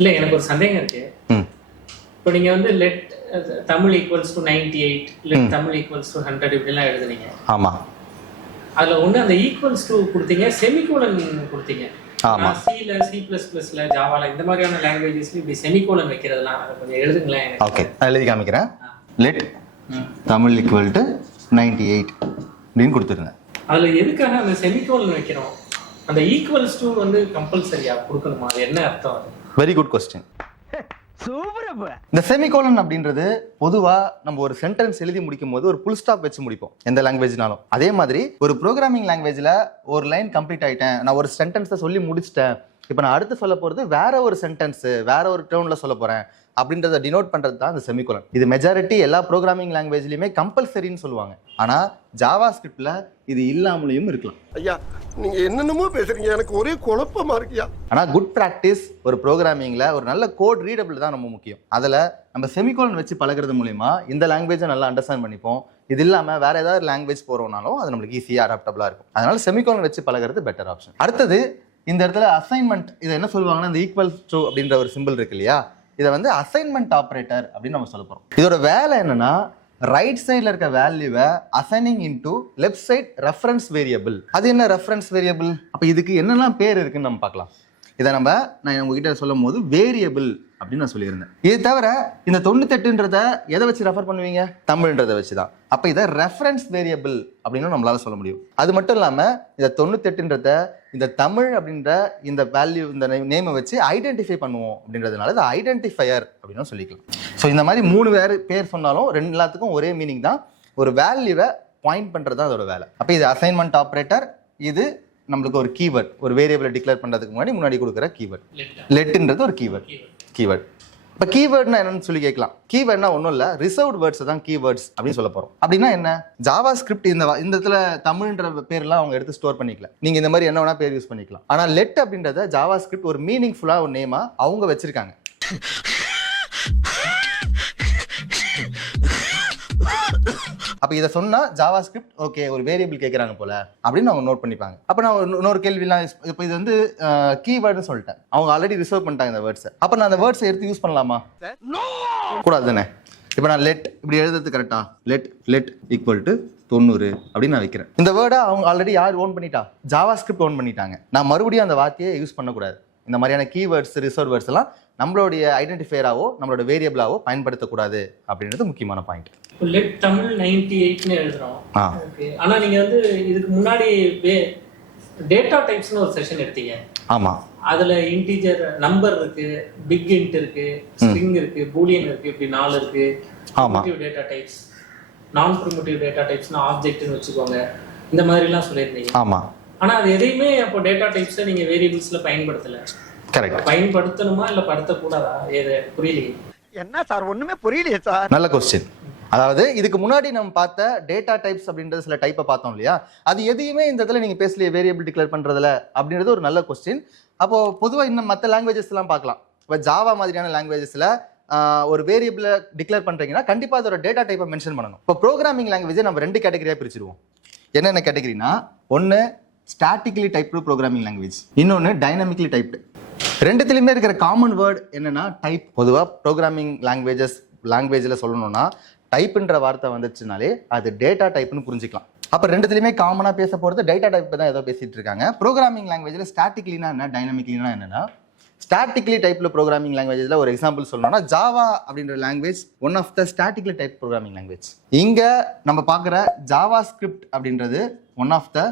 இல்ல எனக்கு ஒரு சந்தேகம் இருக்கு. இப்போ நீங்க வந்து let Tamil equals to 98, let Tamil equals to 100 இப்படிலாம் எழுதுனீங்க. ஆமா. அதுல ஒண்ணு அந்த ஈக்குவல்ஸ் டு கொடுத்தீங்க, செமிகோலன் கொடுத்தீங்க. ஆமா. சில C++ல ஜாவால இந்த மாதிரியான லாங்குவேஜஸ்ல இப்படி செமிகோலன் வைக்கிறதுலாம் அதை கொஞ்சம் எழுதுங்களேன். ஓகே, நான் எழுதி காமிக்கிறேன். லெட் தமிழ் ஈக்குவல் டு 98 அப்படின்னு கொடுத்துருங்க. அதுல எதுக்காக அந்த செமிகோலன் வைக்கிறோம்? அந்த ஈக்குவல்ஸ் டு வந்து கம்பல்சரியா கொடுக்கணுமா? அது என்ன அர்த்தம்? Very good question. இந்த செமிகோலன் அப்படின்றது பொதுவா நம்ம ஒரு சென்டென்ஸ் எழுதி முடிக்கும் போது ஒரு புல் ஸ்டாப் வச்சு முடிப்போம் எந்த லாங்குவேஜ்னாலும். அதே மாதிரி ஒரு ப்ரோக்ராமிங் லாங்குவேஜ்ல ஒரு லைன் கம்ப்ளீட் ஆயிட்டேன், நான் ஒரு சென்டென்ஸை சொல்லி முடிச்சிட்டேன், இப்போ நான் அடுத்து சொல்ல போறது வேற ஒரு சென்டென்ஸ் வேற ஒரு டோன்ல சொல்ல போறேன் அப்படின்றத டினோட் பண்றது தான் இந்த செமிகோலன். இது மெஜாரிட்டி எல்லா ப்ரோக்ராமிங் லாங்குவேஜ்லயுமே கம்பல்சரின்னு சொல்லுவாங்க. ஆனா ஜாவா ஸ்கிரிப்ட்ல இது இல்லாமலேயும் இருக்கலாம். ஐயா நீங்க என்னென்னமோ பேசுறீங்க, எனக்கு ஒரே குழப்பமா இருக்கியா. ஆனா குட் பிராக்டிஸ் ஒரு ப்ரோக்ராமிங்ல ஒரு நல்ல கோட் ரீடபிள் தான் ரொம்ப முக்கியம். அதுல நம்ம செமிகோலன் வச்சு பழகிறது மூலமா இந்த லாங்குவேஜை நல்லா அண்டர்ஸ்டாண்ட் பண்ணிப்போம். இது இல்லாம வேற ஏதாவது லாங்குவேஜ் போறோம்னாலும் அது நம்மளுக்கு ஈஸியா அடாப்டபிளா இருக்கும். அதனால செமிகோலன் வச்சு பழகிறது பெட்டர் ஆப்ஷன். அடுத்தது இந்த இடத்துல அசைன்மெண்ட், இதை என்ன சொல்லுவாங்கன்னா இந்த ஈக்குவல்ஸ் டு அப்படின்ற ஒரு சிம்பிள் இருக்கு இல்லையா, இதை வந்து அசைன்மெண்ட் ஆப்ரேட்டர் அப்படின்னு நம்ம சொல்ல போறோம். இதோட வேலை என்னன்னா ரைட் சைட்ல இருக்க வேல்யூவை assigning into left side reference variable. அது என்ன ரெஃபரன்ஸ் வேரியபிள்? அப்ப இதுக்கு என்னெல்லாம் பேர் இருக்குன்னு நம்ம பார்க்கலாம். இதை நான் உங்ககிட்ட சொல்லும் போது வேரியபிள் அப்படின்னு நான் சொல்லியிருந்தேன். இது தவிர இந்த 98ன்றத எதை வச்சு ரெஃபர் பண்ணுவீங்க? தமிழ்ன்றதை வச்சுதான். அப்ப இதை ரெஃபரன்ஸ் வேரியபிள் அப்படின்னு நம்மளால சொல்ல முடியும். அது மட்டும் இல்லாம இந்த 98ன்றத இந்த தமிழ் அப்படின்ற இந்த வேல்யூ இந்த நேமை வச்சு ஐடென்டிஃபை பண்ணுவோம் அப்படின்றதுனால இது ஐடென்டிஃபையர் அப்படின்னு சொல்லிக்கலாம். ஸோ இந்த மாதிரி 3 வேறு பேர் சொன்னாலும் எல்லாத்துக்கும் ஒரே மீனிங் தான். ஒரு வேல்யூவை பாயிண்ட் பண்றது தான் அதோட வேலை. அப்ப இது அசைன்மெண்ட் ஆப்ரேட்டர். இது நம்மளுக்கு ஒரு கீவேர்ட், ஒரு வேரியபிளை டிக்ளேர் பண்றதுக்கு முன்னாடி கொடுக்குற கீவேர்ட். லெட்ன்றது ஒரு கீவேர்ட். இப்போ கீவேர்ட்னா என்னன்னு சொல்லி கேட்கலாம். கீவேர்ட்னா ஒன்றும் இல்லை, ரிசர்வ்ட் வேர்ட்ஸ் தான் கீவேர்ட்ஸ் அப்படின்னு சொல்ல போறோம். அப்படின்னா என்ன? ஜாவா ஸ்கிரிப்ட் இந்த இடத்துல தமிழ்ன்ற பேர்லாம் அவங்க எடுத்து ஸ்டோர் பண்ணிக்கல, நீங்க இந்த மாதிரி என்ன வேணா பேர் யூஸ் பண்ணிக்கலாம். ஆனால் லெட் அப்படின்றத ஜாவா ஸ்கிரிப்ட் ஒரு மீனிங்ஃபுல்லா ஒரு நேமா அவங்க வச்சிருக்காங்க. அப்ப இதை சொன்னா ஜாவா ஸ்கிரிப்ட் ஓகே ஒரு வேரியபிள் கேட்கறாங்க போல அப்படின்னு அவங்க நோட் பண்ணிப்பாங்க. அப்ப நான் இன்னொரு கேள்விலாம், இப்போ இது வந்து கீவேர்டுன்னு சொல்லிட்டேன், அவங்க ஆல்ரெடி ரிசர்வ் பண்ணிட்டாங்க இந்த வேர்ட்ஸை. அப்ப நான் அந்த வேர்ட்ஸை எடுத்து யூஸ் பண்ணலாமா? கூடாது தானே. இப்போ நான் லெட் இப்படி எழுதுறது கரெக்டா? லெட் ஈக்குவல் டு 90 அப்படின்னு நான் வைக்கிறேன். இந்த வேர்டை அவங்க ஆல்ரெடி யார் ஓன் பண்ணிட்டா? ஜாவா ஸ்கிரிப்ட் ஓன் பண்ணிட்டாங்க. நான் மறுபடியும் அந்த வார்த்தையை யூஸ் பண்ணக்கூடாது. இந்த மாதிரியான கீவேர்ட்ஸ் ரிசர்வ் வேர்ட்ஸ் எல்லாம் நம்மளுடைய ஐடென்டிஃபையராவோ நம்மளோட வேரியபிளாவோ பயன்படுத்தக்கூடாது அப்படின்றது முக்கியமான பாயிண்ட். லெட் தமிழ் 98ன்னு எழுதுறோம். ஆனா நீங்க வந்து இதுக்கு முன்னாடி டேட்டா டைப்ஸ்னு ஒரு செஷன் எடுத்தீங்க. ஆமா. அதுல இன்டிஜர் நம்பர் இருக்கு, பிக் இன்ட் இருக்கு, ஸ்ட்ரிங் இருக்கு, பூலியன் இருக்கு, இப்படி 4 இருக்கு. பிரிமிட்டிவ் டேட்டா டைப்ஸ், நான் பிரிமிட்டிவ் டேட்டா டைப்ஸ்னா ஆப்ஜெக்ட்னு வச்சுக்கோங்க. இந்த மாதிரி எல்லாம் சொல்லியிருந்தீங்க. ஆமா. ஆனா அது எதையுமே அப்போ டேட்டா டைப்ஸை நீங்க வேரியபிள்ஸ்ல பயன்படுத்தல. கரெக்ட். பயன்படுத்தணுமா இல்ல படுத்தக்கூடாதா? புரியலையே. என்ன சார் ஒண்ணுமே புரியலையே சார். நல்ல கொஸ்டின். அதாவது இதுக்கு முன்னாடி நம்ம பார்த்த டேட்டா டைப்ஸ் அப்படின்றது சில டைப்பை பார்த்தோம் இல்லையா, அது எதையுமே இந்த இடத்துல நீங்க பேசலையே வேரியபிள் டிக்ளேர் பண்றதுல அப்படின்றது ஒரு நல்ல கொஸ்டின். அப்போ பொதுவாக இன்னும் மற்ற லாங்குவேஜஸ் எல்லாம் பார்க்கலாம். இப்போ ஜாவா மாதிரியான லாங்குவேஜஸ்ல ஒரு வேரியபிளை டிக்ளேர் பண்றீங்கன்னா கண்டிப்பா அதோட டேட்டா டைப்பை மென்ஷன் பண்ணணும். இப்போ ப்ரோக்ராமிங் லாங்குவேஜை நம்ம 2 கேட்டகரியா பிரிச்சிருவோம். என்னென்ன கேட்டகரினா, ஒன்று ஸ்டாட்டிக்கலி டைப்டு ப்ரோக்ராமிங் லாங்குவேஜ், இன்னொன்று டைனமிக்லி டைப்டு. ரெண்டுத்திலுமே இருக்கிற காமன் வேர்ட் என்னன்னா டைப். பொதுவாக ப்ரோக்ராமிங் லாங்குவேஜில் சொல்லணும்னா டைப்ன்ற வார்த்தை வந்துச்சுனாலே அது டேட்டா டைப்னு புரிஞ்சுக்கலாம். அப்போ ரெண்டுத்திலுமே காமனாக பேச போகிறது டேட்டா டைப் தான் ஏதோ பேசிட்டு இருக்காங்க. ப்ரோக்ராமிங் லாங்குவேஜில் ஸ்டாட்டிக்லினா என்ன, டைனமிக்லினா என்னன்னா, ஸ்டாட்டிக்லி டைப்ல ப்ரோக்ராமிங் லாங்குவேஜில் ஒரு எக்ஸாம்பிள் சொல்லணும்னா ஜாவா அப்படின்ற language one of the statically type programming language. இங்கே நம்ம பார்க்குற ஜாவா ஸ்கிரிப்ட் அப்படின்றது one of the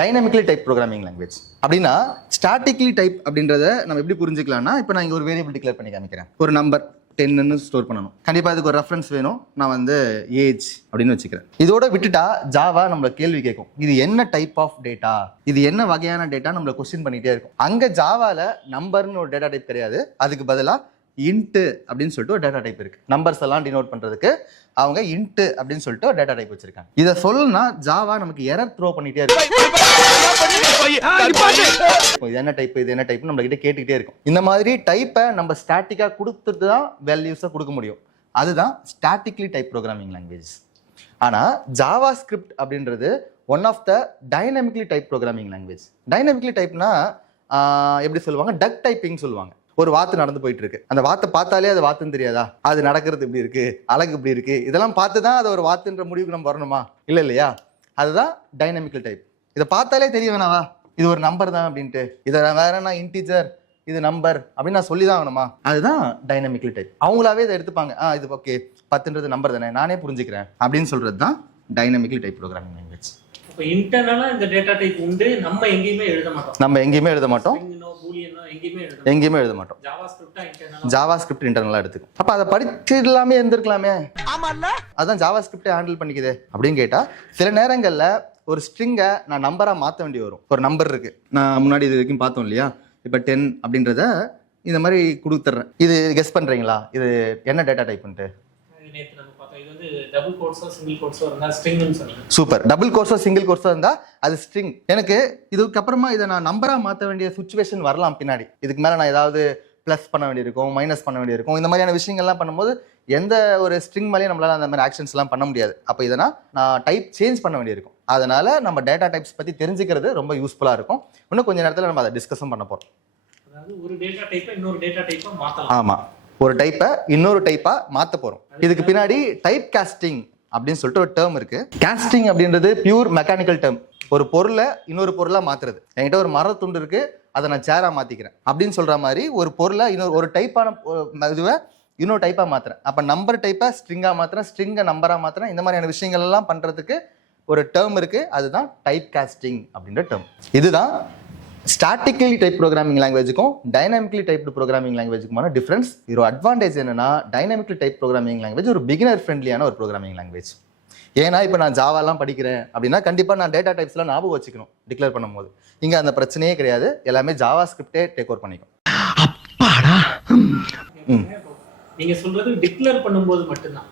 dynamically type programming language. அப்படின்னா ஸ்டாட்டிக்லி டைப் அப்படின்றத நம்ம எப்படி புரிஞ்சுக்கலாம்னா, இப்போ நான் இங்கே ஒரு வேரியபிள் டிக்ளேர் பண்ணி காமிக்கிறேன். ஒரு நம்பர் 10ன்னு ஸ்டோர் பண்ணணும். கண்டிப்பாக இதுக்கு ஒரு ரெஃபரன்ஸ் வேணும். நான் வந்து ஏஜ் அப்படின்னு வச்சுக்கிறேன். இதோட விட்டுட்டா ஜாவா நம்மள கேள்வி கேட்கும், இது என்ன டைப் ஆஃப் டேட்டா, இது என்ன வகையான டேட்டா நம்மள கொஸ்டின் பண்ணிட்டே இருக்கும். அங்கே ஜாவால நம்பர்னு ஒரு டேட்டா டைப் கிடையாது, அதுக்கு பதிலாக இன்ட்டு அப்படின்னு சொல்லிட்டு ஒரு டேட்டா டைப் இருக்கு. நம்பர்ஸ் எல்லாம் டினோட் பண்றதுக்கு அவங்க இன்ட்டு அப்படின்னு சொல்லிட்டு ஒரு டேட்டா டைப் வச்சிருக்காங்க. இதை சொல்லணும்னா ஜாவா நமக்கு எரர் த்ரோ பண்ணிட்டே இருக்கும். இது என்ன டைப், இது என்ன டைப் நம்ம கிட்ட கேட்டுக்கிட்டே இருக்கும். இந்த மாதிரி டைப்பை நம்ம ஸ்டாட்டிக்கா கொடுத்துட்டு தான் வேல்யூஸை கொடுக்க முடியும். அதுதான் ஸ்டாட்டிக்லி டைப் ப்ரோக்ராமிங் லாங்குவேஜ். ஆனா ஜாவா ஸ்கிரிப்ட் அப்படின்றது one of the dynamically type programming language. Dynamically டைப்னா எப்படி சொல்லுவாங்க, டக் டைப்பிங் சொல்லுவாங்க. ஒரு வாத்து நடந்து போயிட்டு இருக்கு, அந்த வாத்தை பார்த்தாலே அது வாத்துன்னு தெரியாதா? அது நடக்கிறது இப்படி இருக்கு, அழகு இப்படி இருக்கு, இதெல்லாம் பார்த்து தான் அது ஒரு வாத்துன்ற முடிவுக்கு நம்ம வரணுமா? இல்லையா? அதுதான் டைனமிக்கல் டைப். இதை பார்த்தாலே தெரிய வேணாவா இது ஒரு நம்பர் தான் அப்படின்ட்டு? இதை வேற நான் இன்டீஜர், இது நம்பர் அப்படின்னு நான் சொல்லி தான் ஆகணுமா? அதுதான் டைனமிக்கல் டைப். அவங்களாவே இதை எடுத்துப்பாங்க, இது ஓகே 10ன்றது நம்பர் தானே, நானே புரிஞ்சுக்கிறேன் அப்படின்னு சொல்றது தான் டைனமிக்கல் டைப் ப்ரோக்ராமிங் லாங்குவேஜ். அப்ப இன்டர்னலா இந்த டேட்டா டைப் உண்டு, நம்ம எங்கேயுமே எழுத மாட்டோம். எங்கேயுமே எழுத மாட்டோம். ஜாவா ஸ்கிரிப்ட் இன்டர்னலா எடுத்துக்கும். அப்ப அதை படிச்சிடலாமே, இருந்திருக்கலாமே. அதான் ஜாவா ஸ்கிரிப்டே ஹேண்டில் பண்ணிக்குது அப்படின்னு கேட்டா, சில நேரங்கள்ல ஒரு ஸ்ட்ரிங்கை நான் நம்பரா மாற்ற வேண்டி வரும். ஒரு நம்பர் இருக்கு, நான் முன்னாடி இது வரைக்கும் பார்த்தோம் இல்லையா, இப்போ 10 அப்படின்றத இந்த மாதிரி கொடுத்துட்றேன். இது கெஸ் பண்றீங்களா இது என்ன டேட்டா டைப்ன்ட்டு? சூப்பர். டபுள் கோர்ஸோ சிங்கிள் கோர்ஸோ இருந்தா அது ஸ்ட்ரிங். எனக்கு இதுக்கப்புறமா இதை நான் நம்பரா மாற்ற வேண்டிய சுச்சுவேஷன் வரலாம் பின்னாடி. இதுக்கு மேல நான் ஏதாவது பிளஸ் பண்ண வேண்டியிருக்கும், மைனஸ் பண்ண வேண்டியிருக்கும். இந்த மாதிரியான விஷயங்கள்லாம் பண்ணும்போது எந்த ஒரு ஸ்ட்ரிங் மேலேயும் நம்மளால அந்த மாதிரி ஆக்ஷன்ஸ் எல்லாம் பண்ண முடியாது. அப்போ இதை நான் டைப் சேஞ்ச் பண்ண வேண்டியிருக்கும். அதனால நம்ம டேட்டா டைப்ஸ் பத்தி தெரிஞ்சுக்கிறது ரொம்ப யூஸ்ஃபுல்லா இருக்கும். இன்னும் கொஞ்ச நேரத்தில் நம்ம அதை டிஸ்கஸும் பண்ண போறோம். ஒரு டேட்டா டைப்பை இன்னொரு டேட்டா டைப்பா மாத்தலாம். ஆமா, ஒரு டைப்பை இன்னொரு டைப்பா மாத்த போறோம். இதுக்கு பின்னாடி டைப் காஸ்டிங் அப்படின்னு சொல்லிட்டு ஒரு டேர்ம் இருக்கு. காஸ்டிங் அப்படின்றது பியூர் மெக்கானிக்கல் டேர்ம். ஒரு பொருளை இன்னொரு பொருளா மாத்துறது. என்கிட்ட ஒரு மரத்துண்டு இருக்கு, அதை நான் சேரா மாத்திக்கிறேன் அப்படின்னு சொல்ற மாதிரி ஒரு பொருளை ஒரு டைப்பான இதுவை இன்னொரு டைப்பா மாத்துறேன். அப்ப நம்பர் டைப்பை ஸ்ட்ரிங்கா மாத்துறேன், ஸ்ட்ரிங்கை நம்பரா மாத்துறேன். இந்த மாதிரியான விஷயங்கள் எல்லாம் பண்றதுக்கு ஒரு டேர்ம் இருக்கு, அதுதான் டைப் காஸ்டிங் அப்படின்ற டேர்ம். இதுதான் ஸ்டாட்டிக்கலி டைப் ப்ரோக்ராமிங் லாங்குவேஜுக்கும் டைனாமிக்கலி டைப்டு ப்ரோக்ராமிங் லாங்குவேஜுக்குமான டிஃபரன்ஸ். ஒரு அட்வான்டேஜ் என்னன்னா, டைனாமிக்கலி டைப் ப்ரோக்ராமிங் லாங்குவேஜ் ஒரு பிகினர் ஃப்ரெண்ட்லியான ஒரு ப்ரோக்ராமிங் லாங்குவேஜ். ஏன்னா இப்போ நான் ஜாவாலாம் படிக்கிறேன் அப்படின்னா கண்டிப்பாக நான் டேட்டா டைப்ஸ்லாம் ஞாபகம் வச்சுக்கணும் டிக்ளேர் பண்ணும்போது. இங்கே அந்த பிரச்சனையே கிடையாது, எல்லாமே ஜாவா ஸ்கிரிப்டே டேக் ஓவர் பண்ணிக்கும். நீங்க சொல்றது டிக்ளேர் பண்ணும்போது மட்டும்தான்.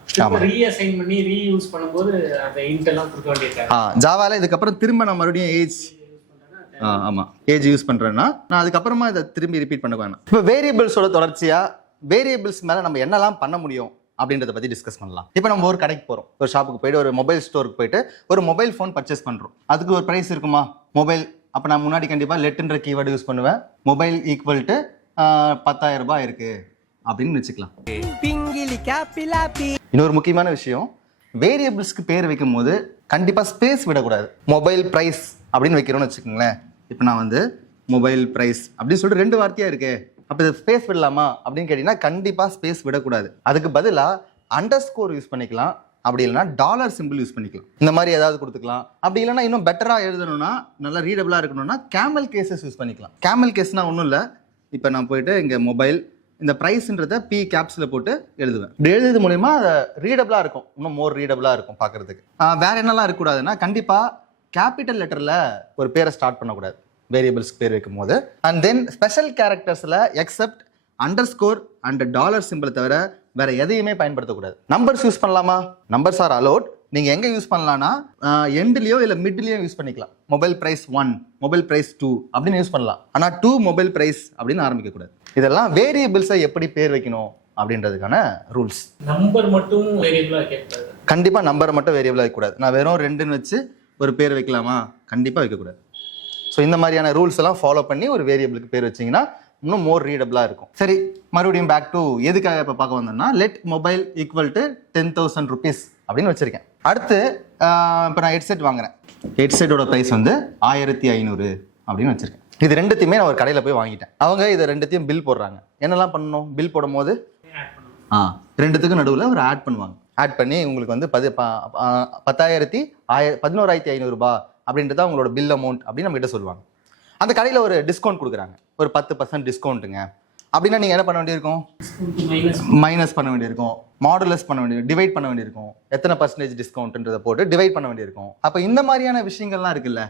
ரீஅசைன் பண்ணி ரீயூஸ் பண்ணும்போது அந்த இன்ட் எல்லாம் கொடுக்க வேண்டியது. ஜாவால இதுக்கப்புறம் திரும்ப நான் மறுபடியும் ஏஜ் யூஸ் பண்றேன்னா நான் அதுக்கப்புறமா இதை திரும்பி ரிப்பீட் பண்ண வேணாம். இப்போ வேரியபிள்ஸோட தொடர்ச்சியா வேரியபிள்ஸ் மேல நம்ம என்னெல்லாம் பண்ண முடியும் அப்படின்றத பத்தி டிஸ்கஸ் பண்ணலாம். இப்போ நம்ம ஒரு கடைக்கு போறோம், ஒரு ஷாப்புக்கு போயிட்டு ஒரு மொபைல் ஸ்டோருக்கு போயிட்டு ஒரு மொபைல் ஃபோன் பர்ச்சேஸ் பண்றோம். அதுக்கு ஒரு பிரைஸ் இருக்குமா மொபைல்? அப்போ நான் முன்னாடி கண்டிப்பா லெட்ன்ற கீவேர்டு யூஸ் பண்ணுவேன். மொபைல் ஈக்குவல் டு 10,000 ரூபாய் இருக்கு அப்படின்னு வச்சுக்கலாம். இன்னொரு முக்கியமான விஷயம், வேரியபிள்ஸ்க்கு பேர் வைக்கும் போது கண்டிப்பா ஸ்பேஸ் விடக்கூடாது. மொபைல் பிரைஸ் அப்படின்னு வைக்கிறோம்னு வச்சுக்கோங்களேன். இப்போ நான் மொபைல் பிரைஸ் அப்படின்னு சொல்லிட்டு 2 வார்த்தையா இருக்கு, அப்போ இது ஸ்பேஸ் விடலாமா அப்படின்னு கேட்டீங்கன்னா கண்டிப்பா ஸ்பேஸ் விடக்கூடாது. அதுக்கு பதிலாக அண்டர்ஸ்கோர் யூஸ் பண்ணிக்கலாம், அப்படி இல்லைன்னா டாலர் சிம்பிள் யூஸ் பண்ணிக்கலாம். இந்த மாதிரி ஏதாவது கொடுத்துக்கலாம். அப்படி இல்லைன்னா இன்னும் பெட்டராக எழுதணும்னா, நல்லா ரீடபிளாக இருக்கணும்னா கேமல் கேசஸ் யூஸ் பண்ணிக்கலாம். கேமல் கேஸ்னா ஒன்றும் இல்லை, இப்போ நான் போயிட்டு இங்கே மொபைல் இந்த ப்ரைஸ்ன்றதை பி கேப்ஸில் போட்டு எழுதுவேன். இப்படி எழுதுறது மூலயமா அதை ரீடபிளாக இருக்கும், இன்னும் மோர் ரீடபிளாக இருக்கும் பார்க்குறதுக்கு. வேற என்னெல்லாம் இருக்கக்கூடாதுன்னா, கண்டிப்பாக கேபிட்டல் லெட்டரில் ஒரு பேரை ஸ்டார்ட் பண்ணக்கூடாது வேரியபிள்ஸ்க்கு பேர் வைக்கும் போது. அண்ட் தென் ஸ்பெஷல் கேரக்டர்ஸில் எக்ஸப்ட் அண்டர்ஸ்கோர் அண்ட் டாலர் சிம்பிளை தவிர வேற எதையுமே பயன்படுத்தக்கூடாது. நம்பர்ஸ் யூஸ் பண்ணலாமா? Numbers are allowed. நீங்கள் எங்கே யூஸ் பண்ணலாம்னா எண்ட்லேயோ இல்லை மிட்லேயோ யூஸ் பண்ணிக்கலாம். மொபைல் பிரைஸ் 1, மொபைல் பிரைஸ் 2 அப்படின்னு யூஸ் பண்ணலாம். ஆனால் 2 மொபைல் பிரைஸ் அப்படின்னு ஆரம்பிக்கக்கூடாது. இதெல்லாம் வேரியபிள்ஸை எப்படி பேர் வைக்கணும் அப்படின்றதுக்கான ரூல்ஸ். நம்பர் மட்டும் வேரியபிளா வைக்கக்கூடாது. கண்டிப்பாக நம்பரை மட்டும் வேரியபிளாக வைக்கக்கூடாது. நான் வெறும் 2ன்னு வச்சு ஒரு பேர் வைக்கலாமா? கண்டிப்பாக வைக்கக்கூடாது. ஸோ இந்த மாதிரியான ரூல்ஸ் எல்லாம் ஃபாலோ பண்ணி ஒரு வேரியபிளுக்கு பேர் வச்சிங்கன்னா இன்னும் மோர் ரீடபிளாக இருக்கும். சரி, மறுபடியும் பேக் டு எதுக்காக இப்போ பார்க்க வந்தோம்னா, let mobile equal to 10,000 rupees அப்படின்னு வச்சிருக்கேன். அடுத்து இப்போ நான் ஹெட்செட் வாங்குறேன். ஹெட்செட்டோட ப்ரைஸ் 1500 அப்படின்னு வச்சிருக்கேன். இது ரெண்டுத்தையுமே நான் ஒரு கடையில் போய் வாங்கிட்டேன். அவங்க இதை ரெண்டுத்தையும் பில் போடுறாங்க. என்னெல்லாம் பண்ணணும்? பில் போடும் போது ரெண்டுத்துக்கும் நடுவில் ஒரு ஆட் பண்ணுவாங்க. ஆட் பண்ணி உங்களுக்கு 11,500 ரூபாய் அப்படின்றது அவங்களோட பில் அமௌண்ட் அப்படின்னு நம்ம கிட்ட சொல்லுவாங்க. அந்த கடையில் ஒரு டிஸ்கவுண்ட் கொடுக்குறாங்க, ஒரு 10% டிஸ்கவுண்ட்டுங்க அப்படின்னா நீங்கள் என்ன பண்ண வேண்டியிருக்கும்? மைனஸ் பண்ண வேண்டியிருக்கும், மாடுலஸ் பண்ண வேண்டியிருக்கும், டிவைட் பண்ண வேண்டியிருக்கும். எத்தனை % டிஸ்கவுண்ட்ன்றதை போட்டு டிவைட் பண்ண வேண்டியிருக்கும். அப்போ இந்த மாதிரியான விஷயங்கள்லாம் இருக்குல்ல,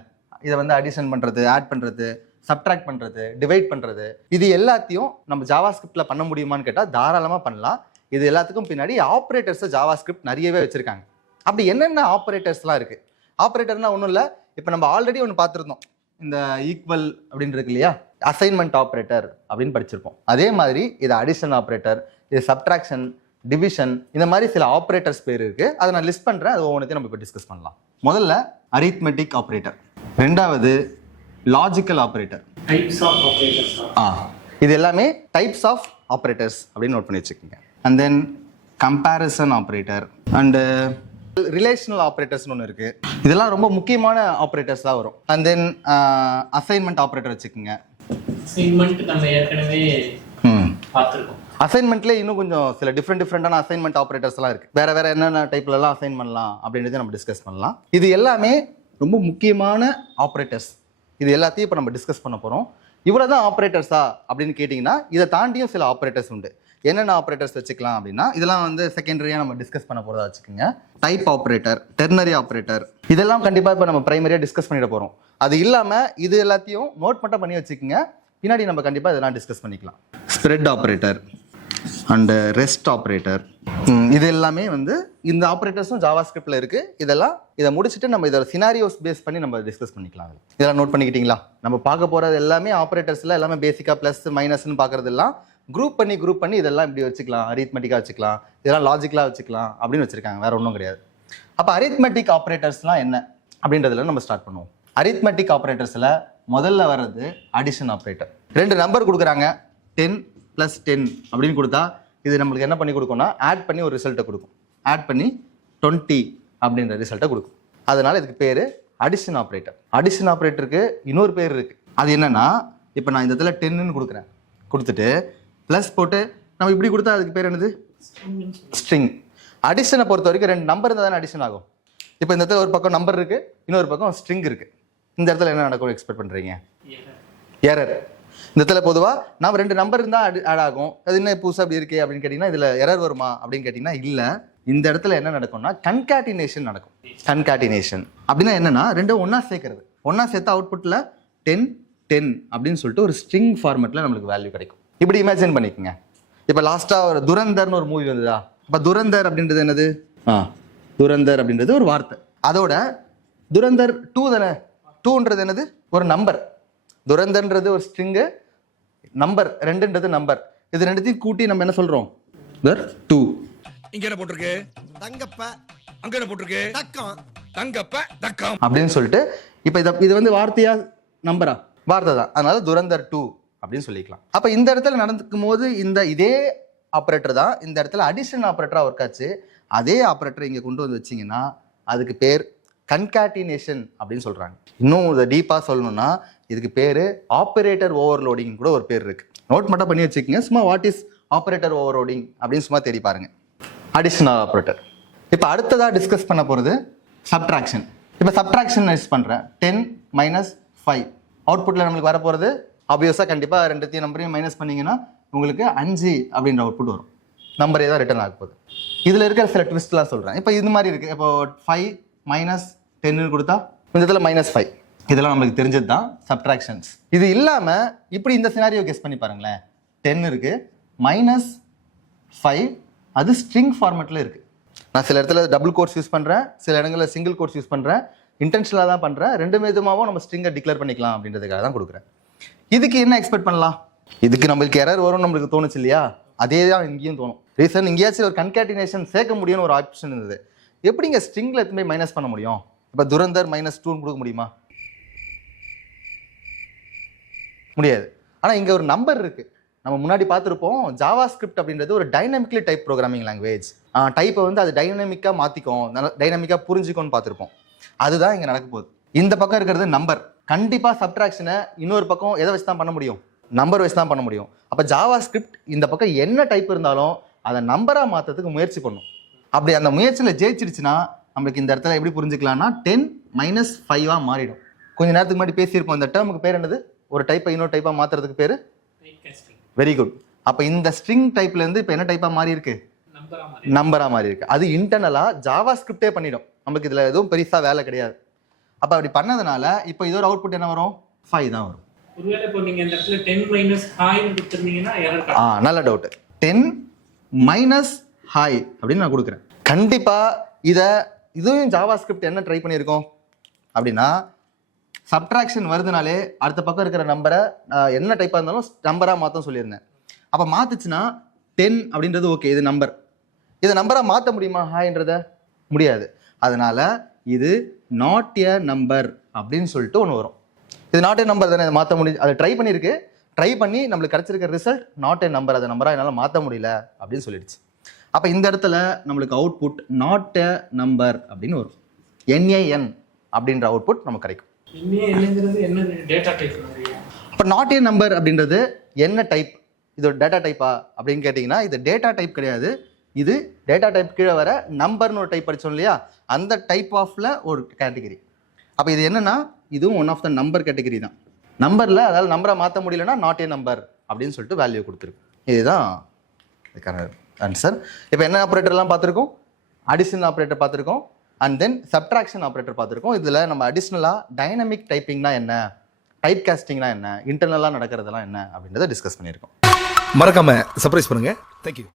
இதை அடிஷன் பண்ணுறது, ஆட் பண்ணுறது, சப்ட்ராக்ட் பண்ணுறது, டிவைட் பண்ணுறது, இது எல்லாத்தையும் நம்ம ஜாவா ஸ்கிரிப்டில் பண்ண முடியுமான்னு கேட்டால் தாராளமாக பண்ணலாம். இது எல்லாத்துக்கும் பின்னாடி ஆப்ரேட்டர்ஸை ஜாவா ஸ்கிரிப்ட் நிறையவே வச்சுருக்காங்க. அப்படி என்னென்ன ஆப்ரேட்டர்ஸ்லாம் இருக்குது? ஆப்ரேட்டர்னா ஒன்றும் இல்லை, இப்போ நம்ம ஆல்ரெடி ஒன்று பார்த்துருந்தோம், இந்த ஈக்குவல் அப்படின்னு இருக்கு இல்லையா, அசைன்மெண்ட் ஆப்ரேட்டர் அப்படின்னு படிச்சிருப்போம். அதே மாதிரி இது அடிஷன் ஆப்ரேட்டர், இது சப்ட்ராக்ஷன், டிவிஷன், இந்த மாதிரி சில ஆப்ரேட்டர்ஸ் பேர் இருக்குது. அதை நான் லிஸ்ட் பண்ணுறேன், அது ஒவ்வொன்றையும் நம்ம இப்போ டிஸ்கஸ் பண்ணலாம். முதல்ல அரித்மெட்டிக் ஆப்ரேட்டர், ரெண்டாவது லாஜிக்கல் ஆப்ரேட்டர், இது எல்லாமே டைப்ஸ் ஆஃப் ஆப்ரேட்டர்ஸ் அப்படின்னு நோட் பண்ணி வச்சுக்கோங்க. And then comparison operator and relational ஆப்ரேட்டர்ஸ்னு ஒன்று இருக்குது. இதெல்லாம் ரொம்ப முக்கியமான ஆப்ரேட்டர்ஸ் தான் வரும். அண்ட் தென் அசைன்மெண்ட் ஆப்ரேட்டர் வச்சுக்கோங்க. அசைன்மெண்ட் நம்ம ஏற்கனவே பார்த்துருக்கோம். அசைன்மெண்ட்ல இன்னும் கொஞ்சம் சில டிஃப்ரெண்டான அசைன்மெண்ட் ஆப்ரேட்டர்ஸ் எல்லாம் இருக்கு. வேற வேற என்னென்ன டைப்லலாம் அசைன் பண்ணலாம் அப்படின்றத நம்ம டிஸ்கஸ் பண்ணலாம். இது எல்லாமே ரொம்ப முக்கியமான ஆப்ரேட்டர்ஸ். இது எல்லாத்தையும் இப்போ நம்ம டிஸ்கஸ் பண்ண போகிறோம். இவ்வளோதான் ஆப்ரேட்டர்ஸா அப்படின்னு கேட்டிங்கன்னா இதை தாண்டியும் சில ஆப்ரேட்டர்ஸ் உண்டு. என்னென்ன ஆப்ரேட்டர்ஸ் வச்சுக்கலாம் அப்படின்னா இதெல்லாம் வந்து செகண்டரியாக நம்ம டிஸ்கஸ் பண்ண போகிறதா வச்சுக்கோங்க. டைப் ஆப்ரேட்டர், டெர்னரி ஆப்ரேட்டர், இதெல்லாம் கண்டிப்பாக இப்போ நம்ம பிரைமரியாக டிஸ்கஸ் பண்ணிட போகிறோம். அது இல்லாமல் இது எல்லாத்தையும் நோட் மட்டும் பண்ணி வச்சுக்கோங்க. பின்னாடி நம்ம கண்டிப்பாக இதெல்லாம் டிஸ்கஸ் பண்ணிக்கலாம். Spread operator and rest operator, இது எல்லாமே வந்து இந்த ஆப்ரேட்டர்ஸும் ஜாவா ஸ்கிரிப்டில் இருக்குது. இதை முடிச்சுட்டு நம்ம இதை சினாரியோஸ் பேஸ் பண்ணி நம்ம டிஸ்கஸ் பண்ணிக்கலாம். இதெல்லாம் நோட் பண்ணிக்கிட்டீங்களா? நம்ம பார்க்க போகிறது எல்லாமே ஆப்ரேட்டர்ஸில் எல்லாமே பேசிக்காக ப்ளஸ் மைனஸ்ன்னு பார்க்குறது எல்லாம் குரூப் பண்ணி இதெல்லாம் இப்படி வச்சுக்கலாம். அரித்மெட்டிக்காக வச்சுக்கலாம், இதெல்லாம் லாஜிக்கலாக வச்சுக்கலாம் அப்படின்னு வச்சுருக்காங்க. வேறு ஒன்றும் கிடையாது. அப்போ அரித்மெட்டிக் ஆப்ரேட்டர்ஸ்லாம் என்ன அப்படின்றதுல நம்ம ஸ்டார்ட் பண்ணுவோம். அரித்மெட்டிக் ஆப்ரேட்டர்ஸில் முதல்ல வர்றது அடிஷன் ஆப்ரேட்டர். 2 நம்பர் கொடுக்குறாங்க, 10 + 10 அப்படின்னு கொடுத்தா இது நம்மளுக்கு என்ன பண்ணி கொடுக்கும்னா ஆட் பண்ணி ஒரு ரிசல்ட்டை கொடுக்கும். ஆட் பண்ணி 20 அப்படின்ற ரிசல்ட்டை கொடுக்கும். அதனால இதுக்கு பேர் அடிஷன் ஆப்ரேட்டர். அடிஷன் ஆப்ரேட்டருக்கு இன்னொரு பேர் இருக்கு. அது என்னன்னா, இப்போ நான் இந்த இடத்துல 10ன்னு கொடுக்குறேன், கொடுத்துட்டு ப்ளஸ் போட்டு நம்ம இப்படி கொடுத்தா அதுக்கு பேர் என்னது? ஸ்ட்ரிங். அடிஷனை பொறுத்த வரைக்கும் 2 நம்பர் இருந்தால் தானே அடிஷன் ஆகும். இப்போ இந்த இடத்துல ஒரு பக்கம் நம்பர் இருக்கு, இன்னொரு பக்கம் ஸ்ட்ரிங் இருக்கு. இந்த இடத்துல என்ன நடக்கும் எக்ஸ்பெக்ட் பண்றீங்க? எரர். இந்த இடத்துல பொதுவாக நம்ம 2 நம்பர் இருந்தால் ஆட் ஆகும். அது என்ன புதுசாக அப்படி இருக்கே அப்படின்னு கேட்டிங்கன்னா இதில் எரர் வருமா அப்படின்னு கேட்டிங்கன்னா இல்லை. இந்த இடத்துல என்ன நடக்கும்னா கன்காட்டினேஷன் நடக்கும். கன்காட்டினேஷன் அப்படின்னா என்னன்னா 2 ஒன்றா சேர்க்கறது. ஒன்றா சேர்த்தா அவுட்புட்டில் 10 10 அப்படின்னு சொல்லிட்டு ஒரு ஸ்ட்ரிங் ஃபார்மெட்டில் நம்மளுக்கு வேல்யூ கிடைக்கும். இப்படி இமேஜின் பண்ணிக்கோங்க. இப்போ லாஸ்ட்டாக ஒரு துரந்தர்னு ஒரு மூவி வந்ததா? இப்போ துரந்தர் அப்படின்றது என்னது? துரந்தர் அப்படின்றது ஒரு வார்த்தை. அதோட துரந்தர் 2 தானே? 2ன்றது என்னது? ஒரு நம்பர். துரந்தர்ன்றது ஒரு ஸ்ட்ரிங்கு, நம்பர் 2ன்றது நம்பர். இது ரெண்டுத்தையும் கூட்டி நம்ம என்ன சொல்றோம்? 2. இங்க என்ன போட்டிருக்கு? தங்கப்ப. அங்க என்ன போட்டிருக்கு? தக்கம். தங்கப்ப தக்கம் அப்படின்னு சொல்லிட்டு இப்போ இது வந்து வார்த்தையா நம்பரா? வார்த்தை தான். அதனால துரந்தர் 2 அப்படின்னு சொல்லிக்கலாம். அப்ப இந்த இடத்துல நடந்துக்கும் போது இதே ஆப்ரேட்டர் தான் இந்த இடத்துல அடிஷன் ஆப்ரேட்டரா ஒர்க் ஆச்சு. அதே ஆப்ரேட்டர் இங்க கொண்டு வந்து வச்சீங்கன்னா அதுக்கு பேர் கன்காட்டினேஷன் அப்படின்னு சொல்றாங்க. இன்னும் இதை டீப்பாக சொல்லணும்னா இதுக்கு பேர் ஆப்ரேட்டர் ஓவர்லோடிங் கூட ஒரு பேர் இருக்கு. நோட் மட்டும் பண்ணி வச்சுக்கோங்க. சும்மா வாட் இஸ் ஆப்ரேட்டர் ஓவர்லோடிங் அப்படின்னு சும்மா தேடி பாருங்க. Additional operator. இப்போ அடுத்ததாக டிஸ்கஸ் பண்ண போகிறது சப்ட்ராக்ஷன். இப்போ சப்ட்ராக்ஷன் யூஸ் பண்ணுறேன். 10 - 5 அவுட்புட்டில் நம்மளுக்கு வர போகிறது ஆப்வியஸாக கண்டிப்பாக 2 நம்பரையும் மைனஸ் பண்ணிங்கன்னா உங்களுக்கு 5 அப்படின்ற அவுட்புட் வரும். நம்பரே தான் ரிட்டர்ன் ஆக போகுது. இதில் இருக்கிற சில ட்விஸ்ட்லாம் சொல்கிறேன். இப்போ இது மாதிரி இருக்குது. இப்போ 5 - 10 கொடுத்தா இந்த இடத்துல -5. இதெல்லாம் நம்மளுக்கு தெரிஞ்சது தான் சப்ட்ராக்ஷன்ஸ். இது இல்லாமல் இப்படி இந்த சினாரியோ கெஸ் பண்ணி பாருங்களேன். 10 இருக்கு, -5, அது ஸ்ட்ரிங் ஃபார்மெட்டில் இருக்குது. நான் சில இடத்துல டபுள் கோட்ஸ் யூஸ் பண்ணுறேன், சில இடங்களில் சிங்கிள் கோட்ஸ் யூஸ் பண்ணுறேன். இன்டென்ஷனலாக தான் பண்ணுறேன். 2 விதமாகவும் நம்ம ஸ்ட்ரிங்கை டிக்ளேர் பண்ணிக்கலாம் அப்படின்றதுக்காக தான் கொடுக்குறேன். இதுக்கு என்ன எக்ஸ்பெக்ட் பண்ணலாம்? இதுக்கு நம்மளுக்கு எரர் வரும் நம்மளுக்கு தோணுச்சு இல்லையா? அதே தான் இங்கேயும் தோணும். ரீசன் இங்கேயாச்சும் ஒரு கன்காட்டினேஷன் சேர்க்க முடியும்னு ஒரு ஆப்ஷன் இருந்தது. எப்படிங்க ஸ்ட்ரிங்கில் எத்தனை மைனஸ் பண்ண முடியும்? இப்போ துரந்தர் -2 கொடுக்க முடியுமா? முடியாது. ஆனால் இங்கே ஒரு நம்பர் இருக்கு. நம்ம முன்னாடி பார்த்துருப்போம், ஜாவா ஸ்கிரிப்ட் அப்படின்றது ஒரு டைனமிக்லி டைப் ப்ரோக்ராமிங் லாங்குவேஜ். டைப்பை வந்து அது டைனமிக்காக மாற்றிக்கும், டைனமிக்காக புரிஞ்சுக்கும்னு பார்த்துருப்போம். அதுதான் இங்கே நடக்க போகுது. இந்த பக்கம் இருக்கிறது நம்பர். கண்டிப்பாக சப்ட்ராக்ஷனை இன்னொரு பக்கம் எதை வச்சு தான் பண்ண முடியும்? நம்பர் வச்சு தான் பண்ண முடியும். அப்போ ஜாவா ஸ்கிரிப்ட் இந்த பக்கம் என்ன டைப் இருந்தாலும் அதை நம்பராக மாற்றுறதுக்கு முயற்சி பண்ணும். அப்படி அந்த முயற்சியில் ஜெயிச்சிருச்சுன்னா நம்மளுக்கு இந்த இடத்துல எப்படி புரிஞ்சுக்கலாம்னா 10 - 5 மாறிடும். கொஞ்ச நேரத்துக்கு முன்னாடி பேசியிருப்போம். இந்த டேர்முக்கு பேர் என்னது? ஒரு டைப்பை இன்னொரு டைப்பாக மாற்றுறதுக்கு பேர் வெரி குட். அப்போ இந்த ஸ்ட்ரிங் டைப்ல இருந்து இப்போ என்ன டைப்பாக மாறி இருக்கு? நம்பராக மாறி இருக்கு. அது இன்டர்னலாக ஜாவா ஸ்கிரிப்டே பண்ணிடும். நமக்கு இதில் எதுவும் பெருசாக வேலை கிடையாது. அப்போ அப்படி பண்ணதுனால இப்போ இதோட அவுட்புட் என்ன வரும்? 5 தான் வரும். ஒருவேளை இப்போ நீங்க இந்த இடத்துல 10 - 5 கொடுத்துருந்தீங்கன்னா எரர் காட்டும். நல்ல டவுட். 10 - 5 அப்படின்னு நான் கொடுக்குறேன். கண்டிப்பாக இதுவும் ஜாவா ஸ்கிரிப்ட் என்ன ட்ரை பண்ணியிருக்கோம் அப்படின்னா சப்ட்ராக்ஷன் வருதுனாலே அடுத்த பக்கம் இருக்கிற நம்பரை என்ன டைப்பாக இருந்தாலும் நம்பராக மாற்ற சொல்லியிருந்தேன். அப்போ மாற்றுச்சுன்னா 10 அப்படின்றது ஓகே, இது நம்பர். இதை நம்பராக மாற்ற முடியுமா? ஹாய்ன்றத முடியாது. அதனால இது நாட் எ நம்பர் அப்படின்னு சொல்லிட்டு ஒன்று வரும். இது நாட் எ நம்பர் தானே, மாற்ற முடியும். அதை ட்ரை பண்ணியிருக்கு. ட்ரை பண்ணி நம்மளுக்கு கிடைச்சிருக்க ரிசல்ட் நாட் ஏ நம்பர், அதை நம்பராக என்னால் மாற்ற முடியல அப்படின்னு சொல்லிடுச்சு. அப்போ இந்த இடத்துல நம்மளுக்கு அவுட்புட் நாட் ஏ நம்பர் அப்படின்னு வரும். NaN அப்படின்ற அவுட்புட் நமக்கு கிடைக்கும். என்னங்கிறது என்ன டேட்டா டைப் மாதிரியா? அப்போ நாட் ஏ நம்பர் அப்படின்றது என்ன டைப்? இது ஒரு டேட்டா டைப்பா அப்படின்னு கேட்டிங்கன்னா இது டேட்டா டைப் கிடையாது. இது டேட்டா டைப் கீழே வர நம்பர்னு ஒரு டைப் படித்தோம் இல்லையா, அந்த டைப் ஆஃப்ல ஒரு கேட்டகிரி. அப்போ இது என்னன்னா இதுவும் one of the number category தான். நம்பரில் அதாவது நம்பரை மாற்ற முடியலன்னா நாட் ஏ நம்பர் அப்படின்னு சொல்லிட்டு வேல்யூ கொடுத்துருக்கு. இதுதான் இதுக்கான ஆன்சர். இப்போ என்ன ஆப்ரேட்டர்லாம் பார்த்துருக்கோம்? அடிஷனல் ஆப்ரேட்டர் பார்த்துருக்கோம், அண்ட் தென் சப்ட்ராக்ஷன் ஆப்ரேட்டர் பார்த்துருக்கோம். இதில் நம்ம அடிஷ்னலாக டைனமிக் டைப்பிங்னா என்ன, டைப் காஸ்டிங்னா என்ன, இன்டர்னலாக நடக்கிறதெல்லாம் என்ன அப்படின்றத டிஸ்கஸ் பண்ணியிருக்கோம். மறக்காம சர்ப்ரைஸ் பண்ணுங்க. தேங்க்யூ.